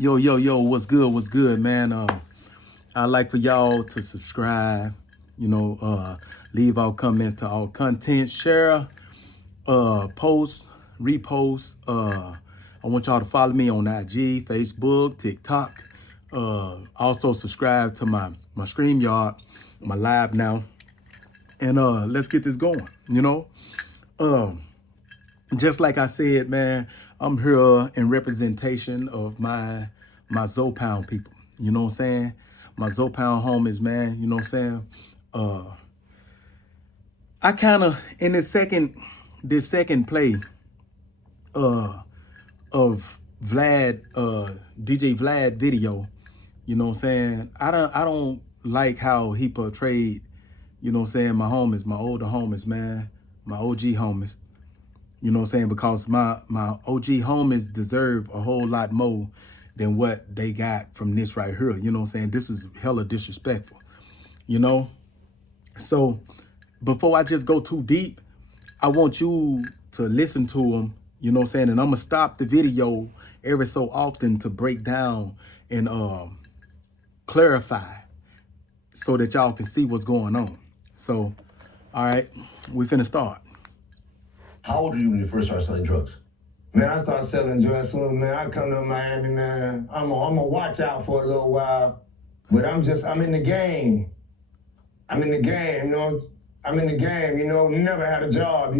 Yo, what's good, man? I'd like for y'all to subscribe, leave our comments to our content, share, post, repost. I want y'all to follow me on IG, Facebook, TikTok. Also subscribe to my StreamYard, my live now. And let's get this going, Just like I said, man, I'm here in representation of my Zoe Pound people. You know what I'm saying? My Zoe Pound homies, man. You know what I'm saying? I kind of in this second play of Vlad, DJ Vlad video. You know what I'm saying? I don't like how he portrayed. You know what I'm saying? My homies, my older homies, man, my OG homies. You know what I'm saying? Because my OG homies deserve a whole lot more than what they got from this right here. You know what I'm saying? This is hella disrespectful, you know? So before I just go too deep, I want you to listen to them, you know what I'm saying? And I'm going to stop the video every so often to break down and clarify so that y'all can see what's going on. So, all right, we finna start. How old were you when you first started selling drugs? Man, I started selling drugs soon, man. I come to Miami, man. I'm gonna watch out for a little while, but I'm in the game. I'm in the game, I'm in the game, never had a job,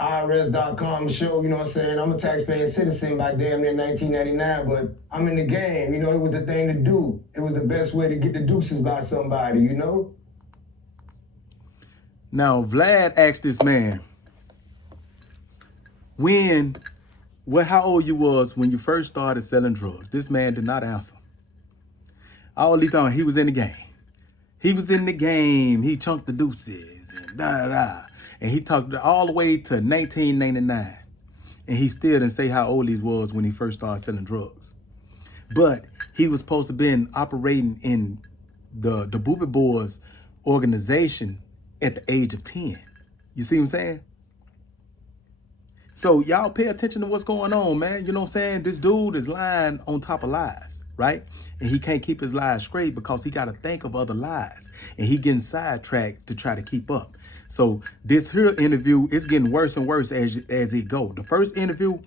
IRS.com show, you know what I'm saying? I'm a taxpaying citizen by damn near 1999, but I'm in the game, it was the thing to do. It was the best way to get the deuces by somebody, Now, Vlad asked this man, how old you was when you first started selling drugs. This man did not answer. All he thought, he was in the game. He was in the game. He chunked the deuces and da. And he talked all the way to 1999. And he still didn't say how old he was when he first started selling drugs. But he was supposed to been operating in the Boobie Boys organization at the age of 10. You see what I'm saying? So y'all pay attention to what's going on, man. You know what I'm saying? This dude is lying on top of lies, right? And he can't keep his lies straight because he got to think of other lies. And he getting sidetracked to try to keep up. So this here interview is getting worse and worse as it go. The first interview,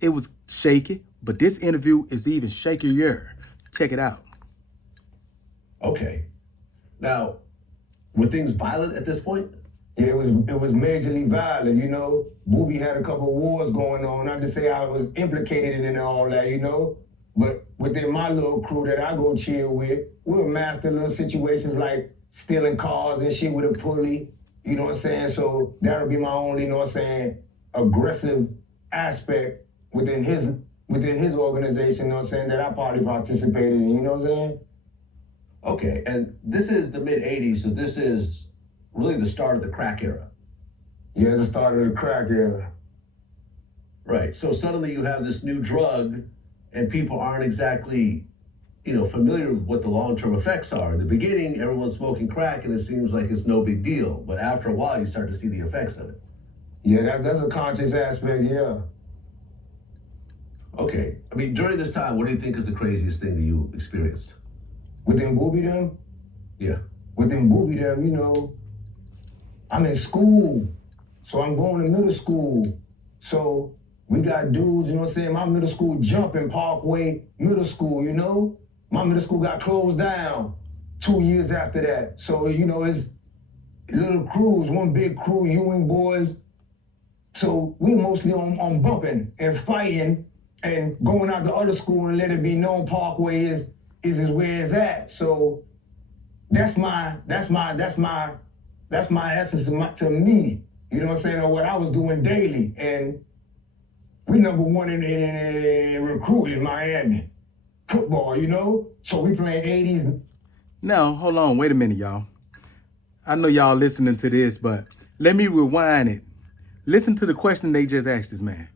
it was shaky, but this interview is even shakier. Check it out. Okay. Now, were things violent at this point? Yeah, it was majorly violent, Boobie had a couple wars going on. Not to say I was implicated in all that, but within my little crew that I go chill with, we'll master little situations like stealing cars and shit with a pulley, you know what I'm saying? So that'll be my only, aggressive aspect within his organization, that I probably participated in, you know what I'm saying? Okay, and this is the mid-'80s, so this is really the start of the crack era. Yeah, it's the start of the crack era. Right, so suddenly you have this new drug and people aren't exactly, familiar with what the long-term effects are. In the beginning, everyone's smoking crack and it seems like it's no big deal, but after a while you start to see the effects of it. Yeah, that's a conscious aspect, yeah. Okay, during this time, what do you think is the craziest thing that you experienced? Within Boobie them? Yeah. Within Boobie them, I'm in school, so I'm going to middle school. So we got dudes, you know what I'm saying? My middle school jumping Parkway Middle School, My middle school got closed down 2 years after that. So, it's little crews, one big crew, Ewing boys. So we mostly on bumping and fighting and going out to other school and let it be known Parkway is where it's at. So that's my essence to me, you know what I'm saying, or what I was doing daily. And we number one in recruiting in Miami. Football, so we playing 80s. Now, hold on, wait a minute, y'all. I know y'all listening to this, but let me rewind it. Listen to the question they just asked this man.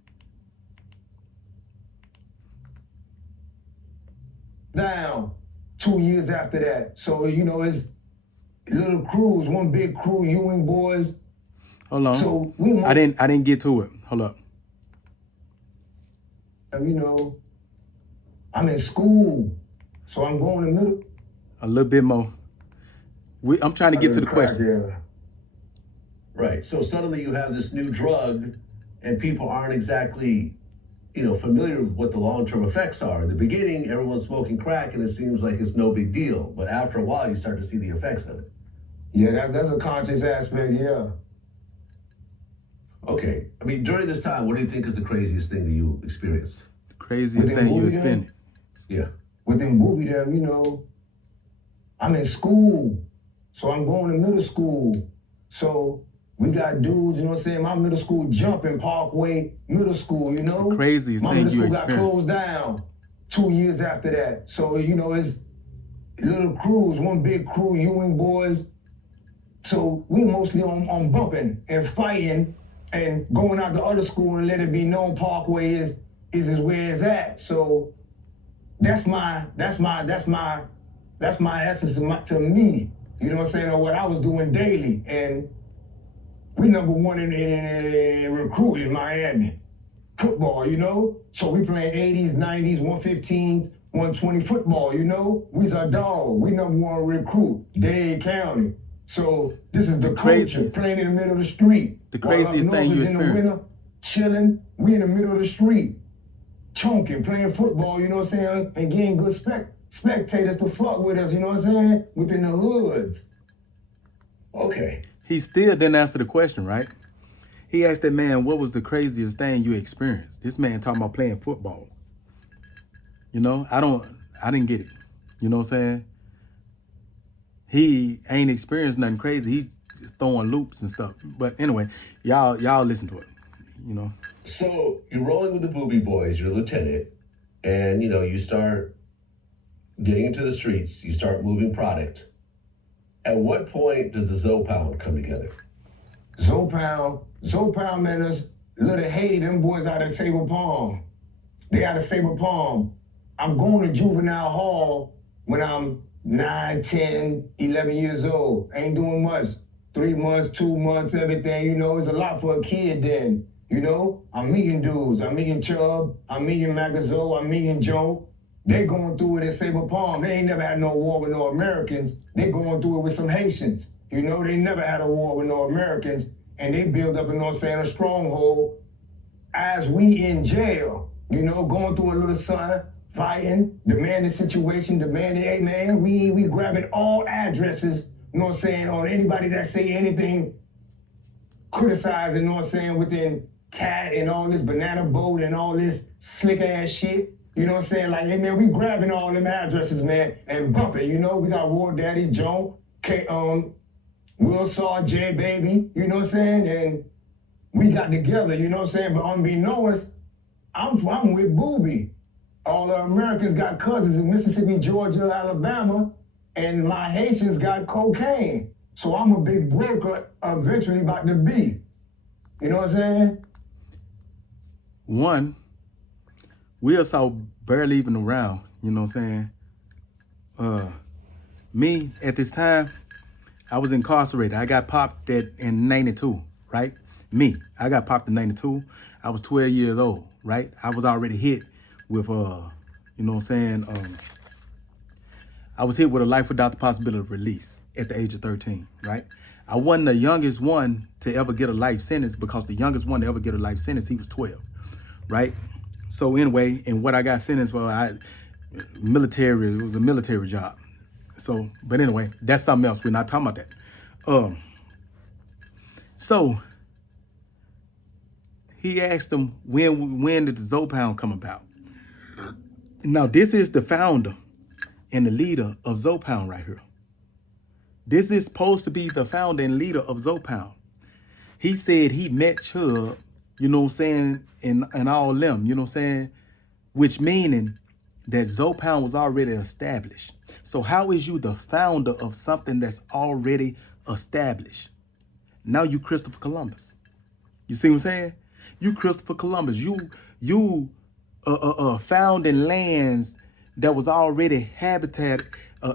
Down 2 years after that. So, it's little crews, one big crew, Ewing boys. Hold on. So I didn't get to it. Hold up. I'm in school, so I'm going to middle. A little bit more. I'm trying to get to the question. Yeah. Right. So suddenly you have this new drug, and people aren't exactly, familiar with what the long-term effects are. In the beginning, everyone's smoking crack, and it seems like it's no big deal. But after a while, you start to see the effects of it. Yeah, that's a conscious aspect. Yeah. Okay. I mean, during this time, what do you think is the craziest thing that you experienced? The craziest thing you experienced. Yeah. Within booby them, I'm in school, so I'm going to middle school. So we got dudes, my middle school jumping Parkway Middle School, The craziest my thing middle you school got closed down 2 years after that. So, it's little crews, one big crew, Ewing boys. So we mostly on bumping and fighting and going out to other school and let it be known Parkway is where it's at. So that's my essence to me. You know what I'm saying? Or what I was doing daily. And we number one in recruiting Miami. Football, So we playing 80s, 90s, 115, 120 football, We's a dog. We number one recruit, Dade County. So this is the culture, playing in the middle of the street. The craziest thing you experienced. In the winter, chilling, we in the middle of the street, chunking, playing football, you know what I'm saying? And getting good spectators to fuck with us, you know what I'm saying? Within the hoods. Okay. He still didn't answer the question, right? He asked that man, what was the craziest thing you experienced? This man talking about playing football. I didn't get it. You know what I'm saying? He ain't experienced nothing crazy. He's throwing loops and stuff. But anyway, y'all listen to it, So you're rolling with the Booby Boys, you're a lieutenant, and, you start getting into the streets, you start moving product. At what point does the Zoe Pound come together? Zoe Pound, man, us little Haiti, them boys out of Sabre Palm. They out of Sabre Palm. I'm going to juvenile hall when I'm 9, 10, 11 years old. Ain't doing much. 3 months, 2 months, everything, it's a lot for a kid then. I'm meeting dudes. I'm meeting Chubb. I'm meeting Magazo. I'm meeting Joe. They going through it at Sabre Palm. They ain't never had no war with no Americans. They going through it with some Haitians. They never had a war with no Americans. And they build up, a stronghold as we in jail. Going through a little son, fighting, demanding situation, demanding, hey man, we grabbing all addresses, on anybody that say anything criticizing, within Cat and all this banana boat and all this slick ass shit. Like, hey man, we grabbing all them addresses, man, and bumping, we got War Daddy, Joe, Will Saw, J Baby, and we got together, but unbeknownst, I'm with Booby. All the Americans got cousins in Mississippi, Georgia, Alabama, and my Haitians got cocaine. So I'm a big broker eventually about to be. You know what I'm saying? One, we are so barely even around, you know what I'm saying? Me, at this time, I was incarcerated. I got popped in 92, right? I got popped in 92. I was 12 years old, right? I was already hit with, I was hit with a life without the possibility of release at the age of 13, right? I wasn't the youngest one to ever get a life sentence because the youngest one to ever get a life sentence, he was 12, right? So anyway, and what I got sentenced for, it was a military job. So, but anyway, that's something else. We're not talking about that. So he asked him, when did the Zoe Pound come about? Now, this is the founder and the leader of Zoe Pound right here. This is supposed to be the founder and leader of Zoe Pound. He said he met Chubb, and all them, which meaning that Zoe Pound was already established. So how is you the founder of something that's already established? Now you Christopher Columbus. You see what I'm saying? You Christopher Columbus. You founding lands that was already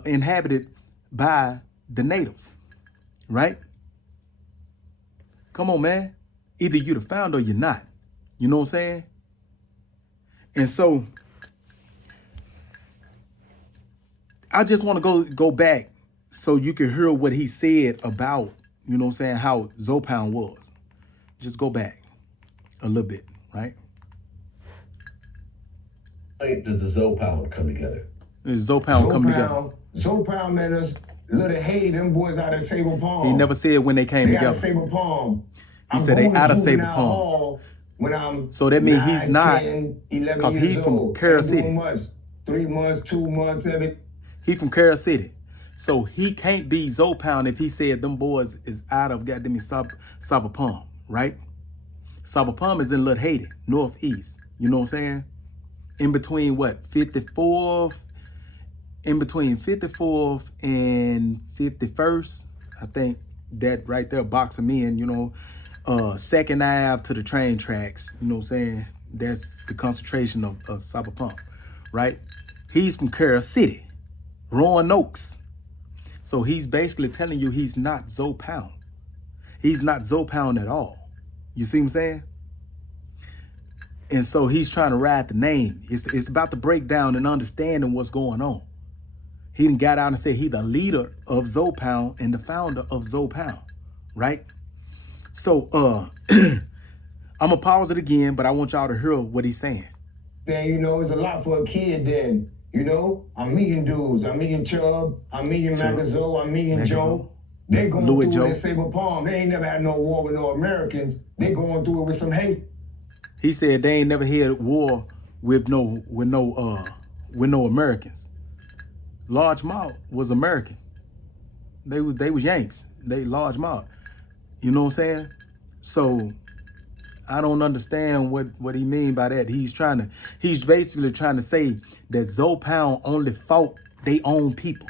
inhabited by the natives, right? Come on, man. Either you the founder or you're not. You know what I'm saying? And so I just want to go back so you can hear what he said about, you know what I'm saying, how Zoe Pound was. Just go back a little bit, right? Does the Zoe Pound come together? Is Zoe Pound come together? Zoe Pound made us little hated them boys out of Sabre Palm. He never said when they came they together. Out of Sabre Palm. He said they out of Sabre Palm. When I'm so that means he's not, 10, 11 because he from Carol City. 3 months, 2 months, every. He from Carol City. So he can't be Zoe Pound if he said them boys is out of goddamn Sabre Palm, right? Sabre Palm is in Little Haiti, northeast. You know what I'm saying? In between what? 54th? In between 54th and 51st. I think that right there box them in, you know. 2nd Ave to the train tracks, you know what I'm saying? That's the concentration of Sabre Palm, right? He's from Carol City, Roanoke. So he's basically telling you he's not Zoe Pound. He's not Zoe Pound at all. You see what I'm saying? And so he's trying to ride the name. It's about the breakdown and understanding what's going on. He done got out and said he the leader of Zoe Pound and the founder of Zoe Pound, right? So I'm gonna pause it again, but I want y'all to hear what he's saying. Then, you know, it's a lot for a kid then. You know, I'm meeting dudes. I'm meeting Chubb. I'm meeting Magazo. I'm meeting Joe. They going Louis through Joe. it in Sabre Palm. They ain't never had no war with no Americans. They going through it with some hate. He said they ain't never had war with no Americans. Largemouth was American. They was Yanks. They Largemouth. You know what I'm saying? So I don't understand what he mean by that. He's basically trying to say that Zoe Pound only fought they own people.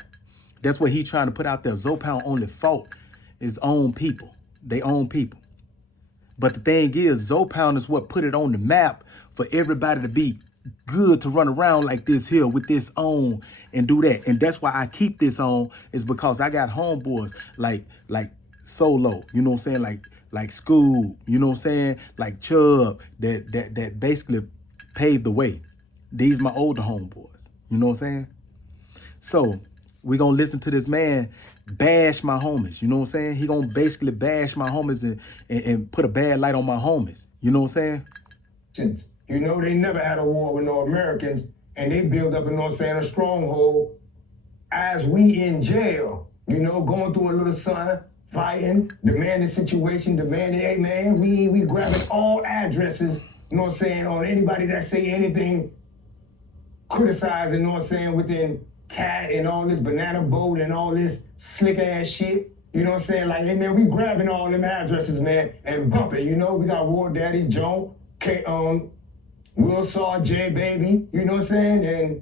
That's what he's trying to put out there. Zoe Pound only fought his own people. They own people. But the thing is, Zoe Pound is what put it on the map for everybody to be good to run around like this here with this on and do that. And that's why I keep this on, is because I got homeboys like Solo, you know what I'm saying? Like Scoob, you know what I'm saying? Like Chubb, that basically paved the way. These my older homeboys, you know what I'm saying? So we gonna listen to this man bash my homies, you know what I'm saying? He gonna basically bash my homies and put a bad light on my homies, you know what I'm saying? You know, they never had a war with no Americans, and they build up, you know what I'm saying, a stronghold as we in jail, you know, going through a little sun, fighting, demanding situation, demanding, hey man, we grabbing all addresses, you know what I'm saying, on anybody that say anything criticizing, you know what I'm saying, within Cat and all this banana boat and all this slick ass shit. You know what I'm saying? Like, hey man, we grabbing all them addresses, man, and bumping. You know, we got War Daddies, Joe, Will Saw, J Baby, you know what I'm saying? And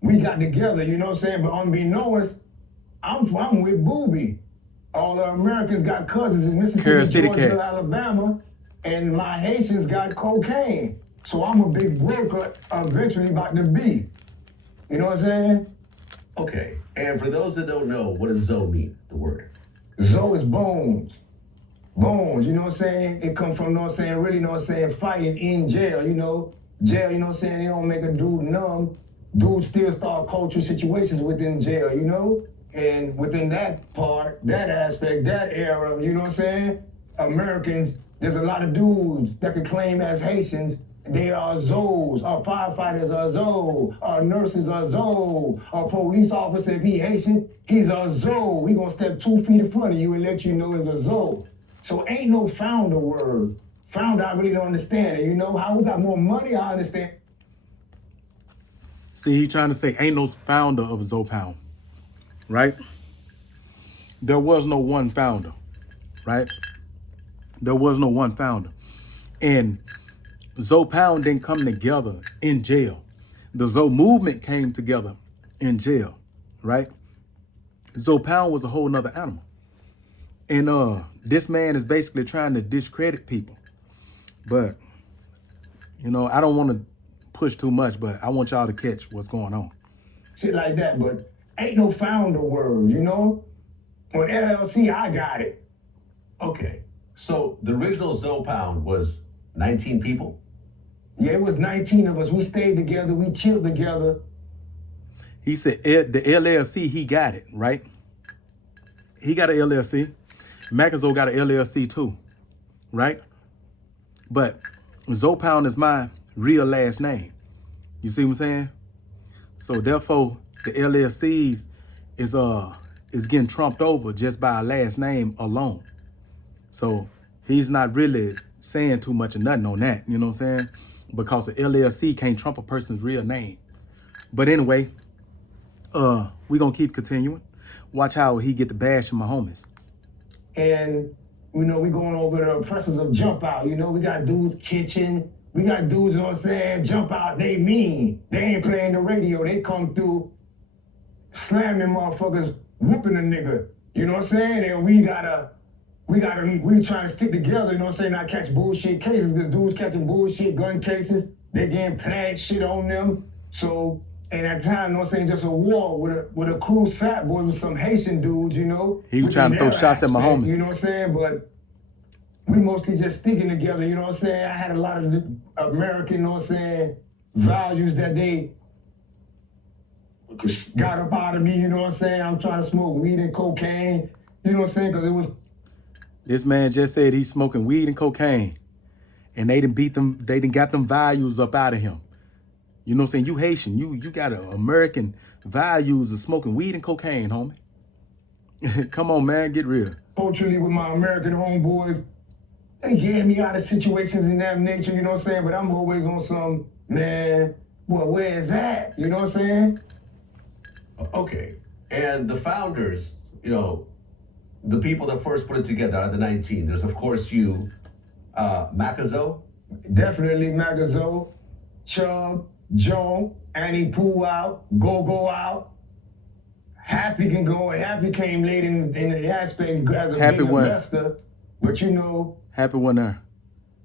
we got together, you know what I'm saying? But unbeknownst, I'm with Booby. All the Americans got cousins in Mississippi, Georgia, Alabama, and my Haitians got cocaine. So I'm a big broker eventually about to be. You know what I'm saying? Okay, and for those that don't know, what does Zoe mean, the word? Zoe is bones. Bones, you know what I'm saying? It comes from, you know what I'm saying, really, you know what I'm saying, fighting in jail, you know? Jail, you know what I'm saying, they don't make a dude numb. Dudes still start cultural situations within jail, you know? And within that part, that aspect, that era, you know what I'm saying? Americans, there's a lot of dudes that could claim as Haitians. They are Zoes. Our firefighters are Zoe. Our nurses are Zoe. Our police officer, if he Haitian, he's a Zoe. We gonna step 2 feet in front of you and let you know it's a Zoe. So ain't no founder word. Founder, I really don't understand it. You know how we got more money, I understand. See, he trying to say ain't no founder of Zoe Pound, right? There was no one founder, right? There was no one founder. And Zoe Pound didn't come together in jail. The Zoe movement came together in jail, right? Zoe Pound was a whole nother animal. And this man is basically trying to discredit people. But, you know, I don't want to push too much, but I want y'all to catch what's going on. Shit like that, but ain't no founder word, you know? On LLC, I got it. Okay, so the original Zoe Pound was 19 people? Yeah, it was 19 of us. We stayed together. We chilled together. He said the LLC, he got it, right? He got an LLC. Macazo got an LLC too, right? But Zoe Pound is my real last name. You see what I'm saying? So therefore, the LLCs is getting trumped over just by a last name alone. So he's not really saying too much of nothing on that, you know what I'm saying? Because the LLC can't trump a person's real name. But anyway, we gonna keep continuing. Watch how he get the bash in my homies. And, we going over the oppressors of Jump Out. We got dudes kitchen. We got dudes, you know what I'm saying, Jump Out, they mean. They ain't playing the radio. They come through slamming motherfuckers, whooping a nigga. You know what I'm saying? And we trying to stick together, you know what I'm saying, not catch bullshit cases, because dudes catching bullshit gun cases, they getting plant shit on them. So, and at the time, you know what I'm saying, just a war with a crew sat boy with some Haitian dudes, He was trying to throw shots at my homies. You know what I'm saying? But we mostly just sticking together, you know what I'm saying? I had a lot of American, you know what I'm saying, values that they got up out of me, you know what I'm saying? I'm trying to smoke weed and cocaine, you know what I'm saying? Because it was... This man just said he's smoking weed and cocaine. And they done got them values up out of him. You know what I'm saying? You Haitian, you got American values of smoking weed and cocaine, homie. Come on, man, get real. Culturally with my American homeboys, they getting me out of situations in that nature, you know what I'm saying? But I'm always on some, man, well, where is that? You know what I'm saying? Okay. And the founders, the people that first put it together out of the 19, there's of course you, Macazo. Definitely Macazo, Chubb, Joan, Annie Pooh out, Go out. Happy can go. Happy came late in the aspect as a Happy big one. investor. But Happy one there.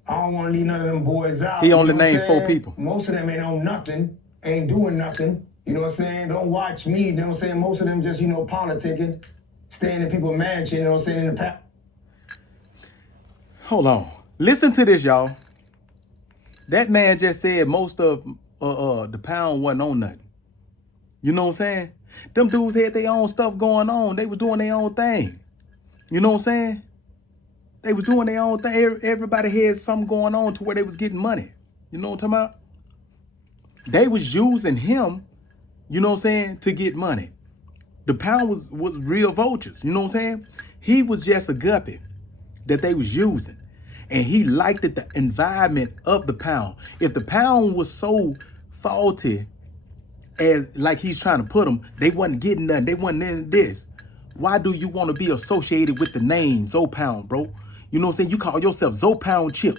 I don't want to leave none of them boys out. He only named 4 people. Most of them ain't on nothing, ain't doing nothing. You know what I'm saying? Don't watch me. You know what I'm saying? Most of them just, politicking, staying in people's mansion, you know what I'm saying, in the past. Hold on. Listen to this, y'all. That man just said most of the Pound wasn't on nothing. You know what I'm saying? Them dudes had their own stuff going on. They was doing their own thing. You know what I'm saying? They was doing their own thing. Everybody had something going on to where they was getting money. You know what I'm talking about? They was using him, you know what I'm saying, to get money. The Pound was real vultures. You know what I'm saying? He was just a guppy that they was using. And he liked the environment of the Pound. If the Pound was so faulty as like he's trying to put them, they wasn't getting nothing. They wasn't in this. Why do you want to be associated with the name Zoe Pound, bro? You know what I'm saying? You call yourself Zoe Pound Chip.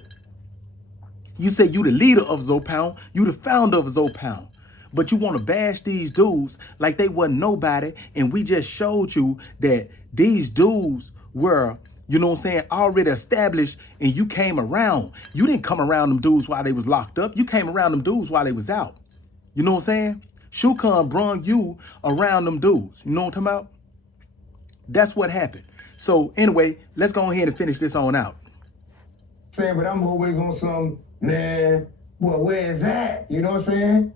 You say you the leader of Zoe Pound. You the founder of Zoe Pound. But you want to bash these dudes like they wasn't nobody. And we just showed you that these dudes were, you know what I'm saying, already established, and you came around. You didn't come around them dudes while they was locked up. You came around them dudes while they was out. You know what I'm saying? Shukan brung you around them dudes. You know what I'm talking about? That's what happened. So anyway, let's go ahead and finish this on out. Saying, but I'm always on some, man, well, where is that? You know what I'm saying?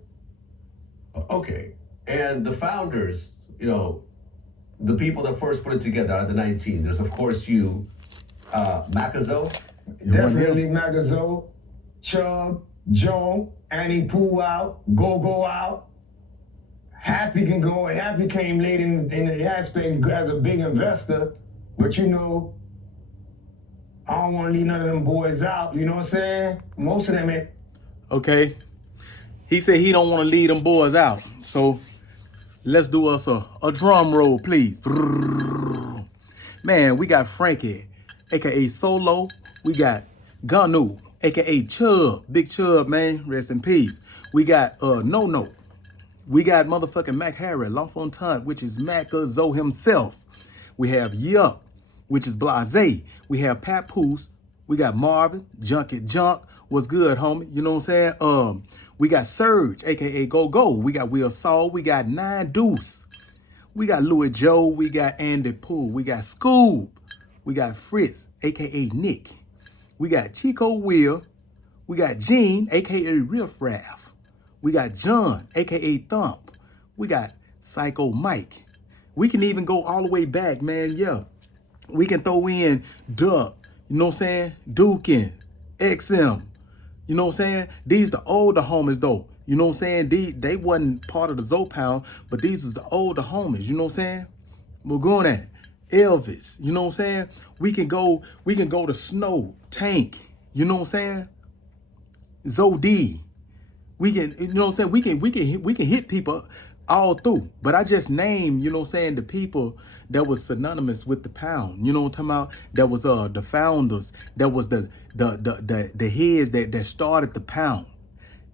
Okay. And the founders, the people that first put it together out of the 19, there's of course you, Macazo. Definitely Macazo, Chubb, Joan, Annie Pooh out, Go out. Happy can go. Happy came late in the aspect as a big investor. But I don't want to leave none of them boys out. You know what I'm saying? Most of them ain't. Okay. He said he don't want to leave them boys out. So let's do us a drum roll, please. Man, we got Frankie, a.k.a. Solo. We got Ganu, a.k.a. Chubb. Big Chubb, man. Rest in peace. We got No. We got motherfucking Mac Harry, L'Enfant, which is Macazo himself. We have Yup, which is Blase. We have Papoose. We got Marvin, Junket Junk. What's good, homie? You know what I'm saying? We got Surge, a.k.a. Go. We got Will Saul. We got Nine Deuce. We got Louis Joe. We got Andy Poole. We got Scoob. We got Fritz, a.k.a. Nick. We got Chico Will. We got Gene, a.k.a. Riff Raff. We got John, a.k.a. Thump. We got Psycho Mike. We can even go all the way back, man. Yeah. We can throw in Duck, you know what I'm saying? Dukin, XM, you know what I'm saying? These the older homies though. You know what I'm saying? They wasn't part of the Zoe Pound, but these is the older homies, you know what I'm saying? We're going at Elvis, you know what I'm saying? We can go to Snow, Tank, you know what I'm saying? Zodi. We can, you know what I'm saying? We can hit people all through. But I just named, you know what I'm saying, the people that was synonymous with the Pound. You know what I'm talking about? That was the founders. That was the heads that started the Pound.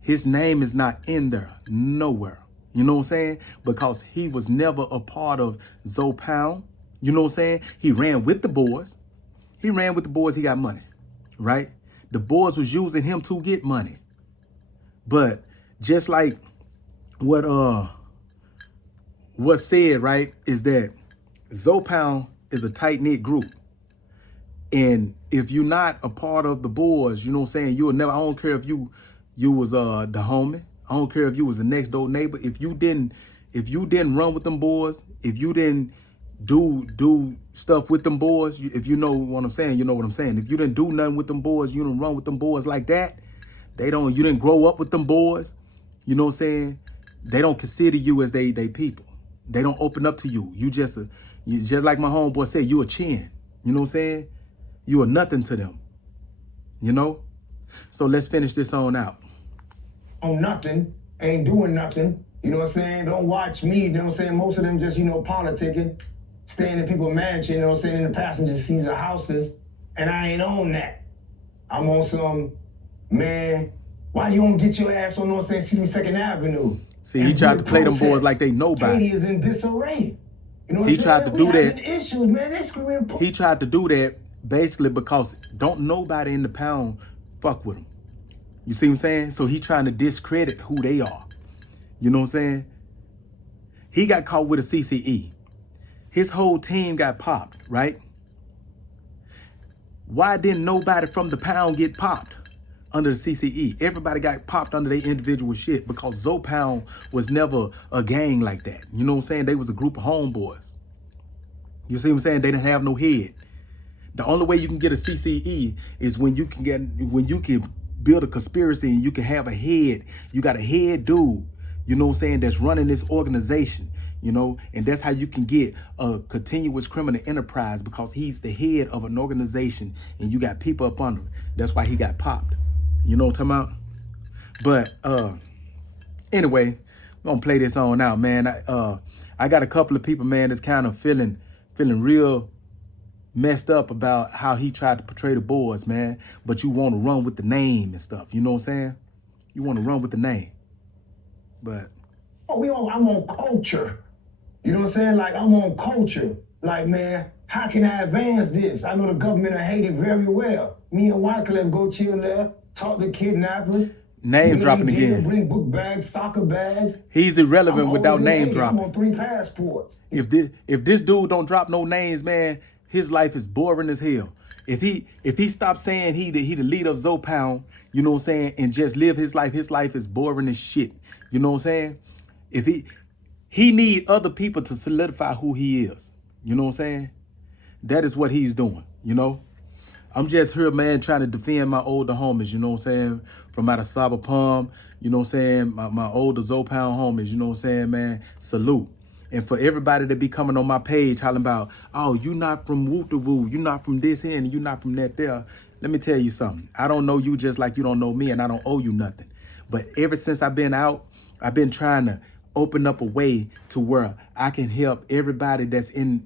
His name is not in there nowhere. You know what I'm saying? Because he was never a part of Zoe Pound. You know what I'm saying? He ran with the boys. He ran with the boys. He got money, right? The boys was using him to get money. But just like what said, right, is that Zoe Pound is a tight-knit group. And if you're not a part of the boys, you know what I'm saying, you'll never, I don't care if you was the homie. I don't care if you was the next door neighbor. If you didn't run with them boys, if you didn't do stuff with them boys, if you know what I'm saying, you know what I'm saying. If you didn't do nothing with them boys, you didn't run with them boys like that, you didn't grow up with them boys, you know what I'm saying? They don't consider you as they people. They don't open up to you. You just like my homeboy said, you a chin. You know what I'm saying? You are nothing to them. You know? So let's finish this on out. On nothing, ain't doing nothing. You know what I'm saying? Don't watch me. You know what I'm saying? Most of them just, politicking, staying in people's mansion, you know what I'm saying, in the passenger seats of houses. And I ain't on that. I'm on some, man, why you don't get your ass on, you know what I'm saying, 62nd Avenue? See, he tried to play them boys like they nobody. Haiti is in disarray. You know what he I'm tried saying? to do that. Issues, man. They screaming. He tried to do that basically because don't nobody in the Pound fuck with him. You see what I'm saying? So he trying to discredit who they are. You know what I'm saying? He got caught with a CCE. His whole team got popped, right? Why didn't nobody from the Pound get popped under the CCE? Everybody got popped under their individual shit because Zoe Pound was never a gang like that. You know what I'm saying? They was a group of homeboys. You see what I'm saying? They didn't have no head. The only way you can get a CCE is when you can build a conspiracy and you can have a head. You got a head dude, you know what I'm saying, that's running this organization, you know, and that's how you can get a continuous criminal enterprise because he's the head of an organization and you got people up under it. That's why he got popped. You know what I'm talking about? But anyway, we're gonna play this on out, man. I got a couple of people, man, that's kind of feeling real messed up about how he tried to portray the boys, man. But you want to run with the name and stuff. You know what I'm saying? You want to run with the name. But I'm on culture. You know what I'm saying? Like, I'm on culture. Like, man, how can I advance this? I know the government of Haiti very well. Me and Wycliffe go chill there, talk to kidnappers. Name dropping again. Bring book bags, soccer bags. He's irrelevant without name dropping. I'm on 3 passports. If this dude don't drop no names, man, his life is boring as hell. If he stops saying he the leader of Zoe Pound, you know what I'm saying, and just live his life is boring as shit. You know what I'm saying? If he need other people to solidify who he is. You know what I'm saying? That is what he's doing, you know? I'm just here, man, trying to defend my older homies, you know what I'm saying? From out of Chatta Palm, you know what I'm saying? My older Zoe Pound homies, you know what I'm saying, man? Salute. And for everybody that be coming on my page hollering about, oh, you not from Woo-to-Woo, you not from this here, and you not from that there. Let me tell you something. I don't know you just like you don't know me, and I don't owe you nothing. But ever since I've been out, I've been trying to open up a way to where I can help everybody that's in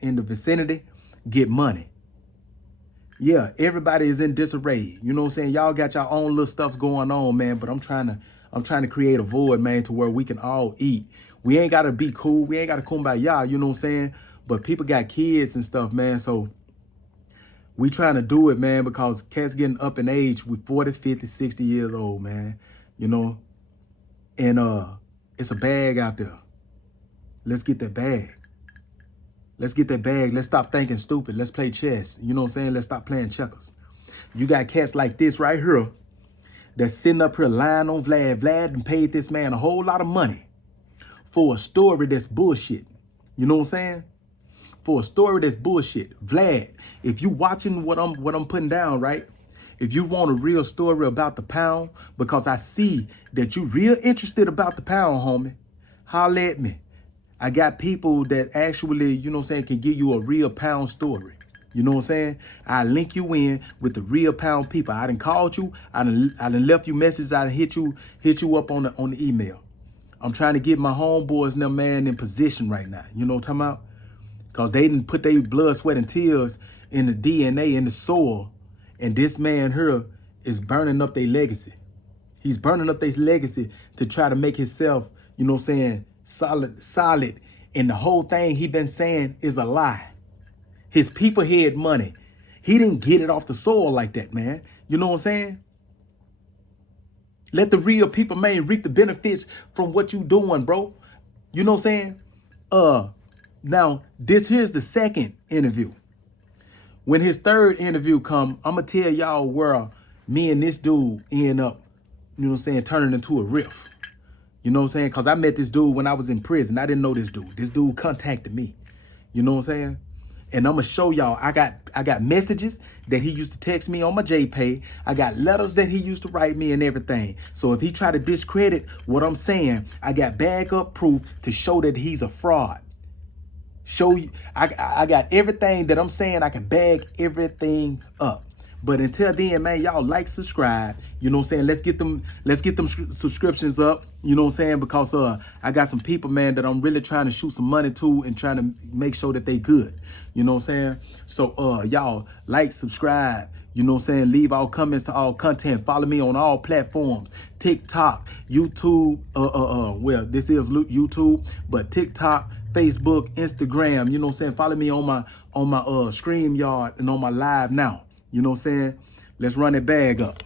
the vicinity get money. Yeah, everybody is in disarray. You know what I'm saying? Y'all got your own little stuff going on, man, but I'm trying to create a void, man, to where we can all eat. We ain't got to be cool. We ain't got to kumbaya, you know what I'm saying? But people got kids and stuff, man, so we trying to do it, man, because cats getting up in age with 40, 50, 60 years old, man, you know? And it's a bag out there. Let's get that bag. Let's get that bag. Let's stop thinking stupid. Let's play chess. You know what I'm saying? Let's stop playing checkers. You got cats like this right here that's sitting up here lying on Vlad. Vlad done paid this man a whole lot of money for a story that's bullshit. You know what I'm saying? For a story that's bullshit. Vlad, if you watching what I'm putting down, right? If you want a real story about the pound, because I see that you real interested about the pound, homie, holla at me. I got people that actually, you know what I'm saying, can give you a real pound story. You know what I'm saying? I link you in with the real pound people. I done called you. I done left you messages. I done hit you up on the email. I'm trying to get my homeboys and them, man, in position right now. You know what I'm talking about? Because they didn't put their blood, sweat, and tears in the DNA, in the soil. And this man here is burning up their legacy. He's burning up their legacy to try to make himself, you know what I'm saying, solid. And the whole thing he been saying is a lie. His people had money. He didn't get it off the soil like that, man. You know what I'm saying? Let the real people, man, reap the benefits from what you doing, bro. You know what I'm saying? Now, this here's the second interview. When his third interview come, I'm going to tell y'all where me and this dude end up, you know what I'm saying, turning into a riff. You know what I'm saying? Because I met this dude when I was in prison. I didn't know this dude. This dude contacted me. You know what I'm saying? And I'm going to show y'all, I got messages that he used to text me on my JPay. I got letters that he used to write me and everything. So if he try to discredit what I'm saying, I got backup proof to show that he's a fraud. Show you, I got everything that I'm saying. I can bag everything up. But until then, man, y'all like, subscribe. You know what I'm saying? Let's get them subscriptions up. You know what I'm saying? Because I got some people, man, that I'm really trying to shoot some money to and trying to make sure that they good. You know what I'm saying? So y'all like, subscribe. You know what I'm saying? Leave all comments to all content. Follow me on all platforms. TikTok, YouTube. Well, this is YouTube, but TikTok, Facebook, Instagram. You know what I'm saying? Follow me on my StreamYard and on my live now. You know what I'm saying? Let's run that bag up.